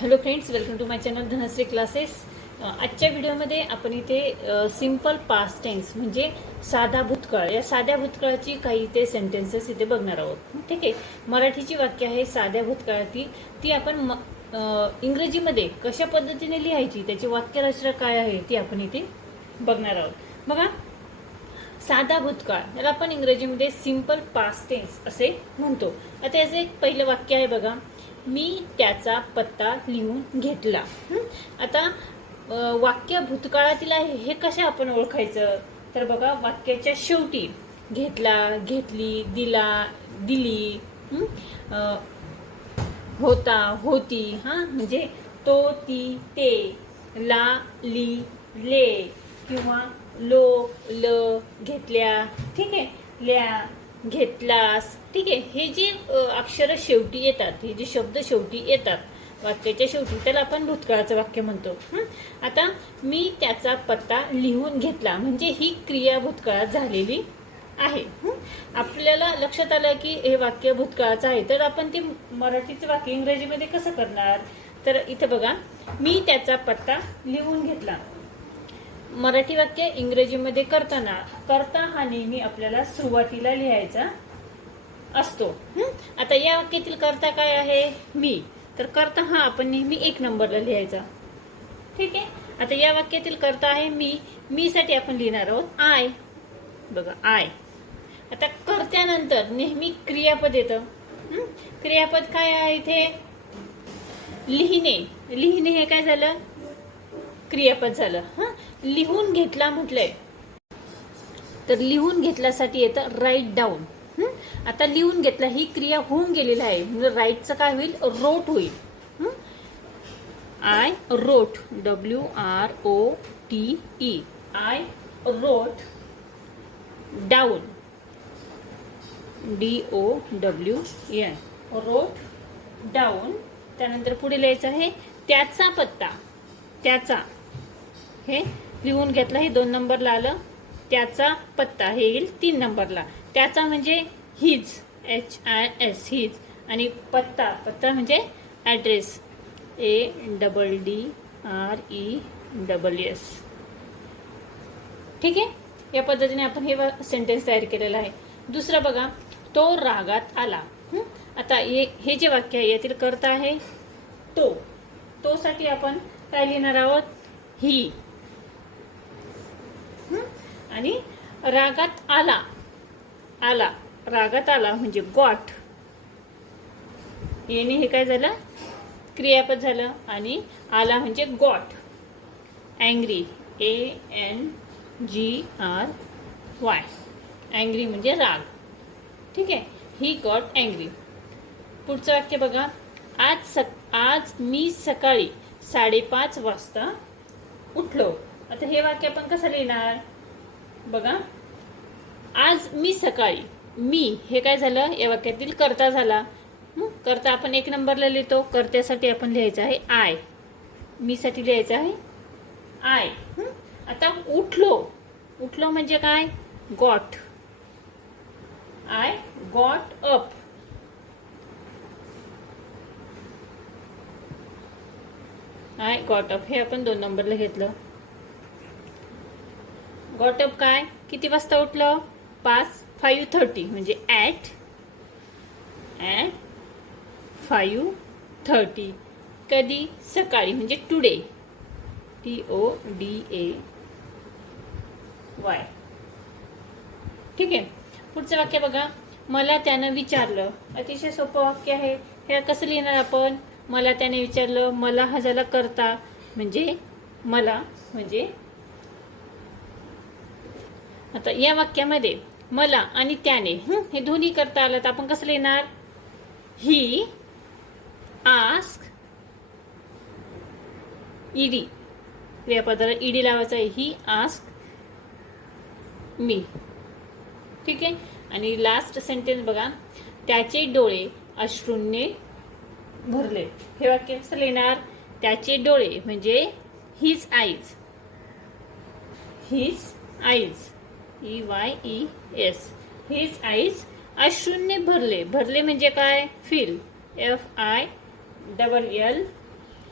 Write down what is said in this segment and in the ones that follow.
Hello friends welcome to my channel Dhanashree classes आजच्या व्हिडिओमध्ये आपण इथे सिंपल पास्ट टेन्स म्हणजे साधा भूतकाळ. या साध्या भूतकाळाची काही इथे सेंटेन्सेस इथे बघणार आहोत. ठीक आहे? मराठीची वाक्य आहे साध्या भूतकाळाची ती आपण म- इंग्रजीमध्ये कशा पद्धतीने लिहायची त्याची वाक्यरचना काय आहे ती आपण इथे बघणार आहोत. बघा. साधा भूतकाळ. याला आपण इंग्रजीमध्ये सिंपल पास्ट टेन्स असे म्हणतो. आता याचं एक पहिलं वाक्य आहे बघा. मी त्याचा पत्ता लिहून घेतला. आता वाक्य भूतकाळातील आहे हे कशा आपण ओळखायचं? तर बघा वाक्याच्या शेवटी घेतला घेतली दिला दिली होता होती हा? म्हणजे तो ती ते ला ली ले किंवा लो ल घेतल्या. ठीक आहे? ल्या घेतलास. ठीक आहे हे जे अक्षर शेवटी येतात हे जे शब्द शेवटी येतात वाक्याच्या शेवटी त्याला आपण भूतकाळाचं वाक्य म्हणतो. आता मी त्याचा पत्ता लिहून घेतला म्हणजे ही क्रिया भूतकाळात झालेली आहे. आपल्याला लक्षात आलं की हे वाक्य भूतकाळाचं आहे तर आपण ते मराठीचं वाक्य इंग्रजीमध्ये कसं करणार? तर इथं बघा मी त्याचा पत्ता लिहून घेतला. मराठी वाक्य इंग्रजीमध्ये करताना करता हा नेहमी आपल्याला सुरुवातीला लिहायचा असतो. आता या वाक्यातील करता काय आहे? मी. तर करता हा आपण नेहमी एक नंबरला लिहायचा. ठीक आहे? आता या वाक्यातील करता आहे मी. मी साठी आपण लिहिणार आहोत आय. बघा आय. आता कर्त्यानंतर नेहमी क्रियापद येतं. क्रियापद काय आहे इथे? लिहिणे. लिहिणे हे काय झालं? क्रियापद झालं. हा? लिहून घेतला म्हटलंय. तर लिहून घेतल्यासाठी येतं राईट डाऊन आता लिहून घेतला ही क्रिया होऊन गेलेली आहे. म्हणजे राईटचं काय होईल? रोट होईल. I wrote W R O T E I wrote down D O W N wrote down त्यानंतर पुढे लिहायचं आहे त्याचा पत्ता. त्याचा. हे लिहून घेतला हे दोन नंबरला आलं. त्याचा पत्ता हे येईल तीन नंबरला. त्याचा म्हणजे his H I S his आणि पत्ता पत्ता म्हणजे address. A double D R E double S ठीक आहे? या पद्धतीने आपण हे सेंटेन्स तयार केलेलं आहे. दुसरं बघा तो रागात आला. आता हे हे जे वाक्य आहे यातील करता आहे तो. तो साठी आपण काय लिहिणार आहोत? ही. आणि रागात आला. आला. रागात आला म्हणजे गॉट येणे हे काय झालं? क्रियापद झालं आणि आला म्हणजे got angry A N G R Y angry म्हणजे राग. ठीक आहे? ही गॉट अँग्री पुढचं वाक्य बघा. आज सक आज मी सकाळी साडेपाच वाजता उठलो. आता हे वाक्य आपण कसं लिहिणार? बघा. आज मी सकाळी मी हे काय झालं? या वाक्यातील करता झाला. करता आपण एक नंबरला लिहितो. कर्त्यासाठी आपण लिहायचं आहे आय. मीसाठी लिहायचं आहे आय. आता उठलो. उठलो म्हणजे काय? Got. I got up. I got up. हे आपण दोन नंबरला घेतलं. गॉट अप काय? किती वाजता उठलं? पाच फाईव्ह थर्टी म्हणजे ॲट ॲट फाईव्ह थर्टी कधी? सकाळी म्हणजे today T O D A Y ठीक आहे? पुढचं वाक्य बघा. मला त्यानं विचारलं. अतिशय सोपं वाक्य आहे. हे कसं लिहिणार आपण? मला त्याने विचारलं मला हजाला करता. म्हणजे मला म्हणजे आता या वाक्यामध्ये मला आणि त्याने हे दोन्ही करता आलं तर आपण कसं लिहिणार? ही आस्क ईडी क्रियापदाला ईडी लावायचं आहे. ही आस्क मी ठीक आहे? आणि लास्ट सेंटेन्स बघा. त्याचे डोळे अश्रूंनी भरले. हे वाक्य कसं लिहिणार? त्याचे डोळे म्हणजे his eyes his eyes E Y E S his eyes अश्रूंनी भरले. भरले म्हणजे काय? Fill F I double L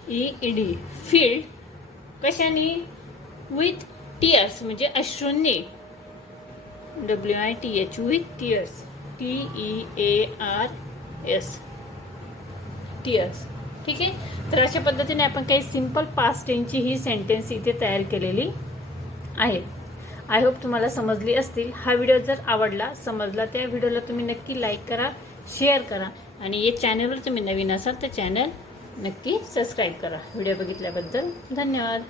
E E D filled कशाने? विथ टीयर्स म्हणजे अश्रूंनी W I T H with tears T E A R S tears ठीक आहे? तर अशा पद्धतीने आपण काही सिंपल पास्ट टेनची ही सेंटेन्स इथे तयार केलेली आहे. आय होप तुम्हाला समजली असतील. हा व्हिडिओ जर आवडला समजला त्या व्हिडिओला तुम्ही नक्की लाईक करा शेअर करा आणि या चॅनलवर तुम्ही नवीन असाल तर चॅनल नक्की सबस्क्राईब करा. व्हिडिओ बघितल्याबद्दल धन्यवाद.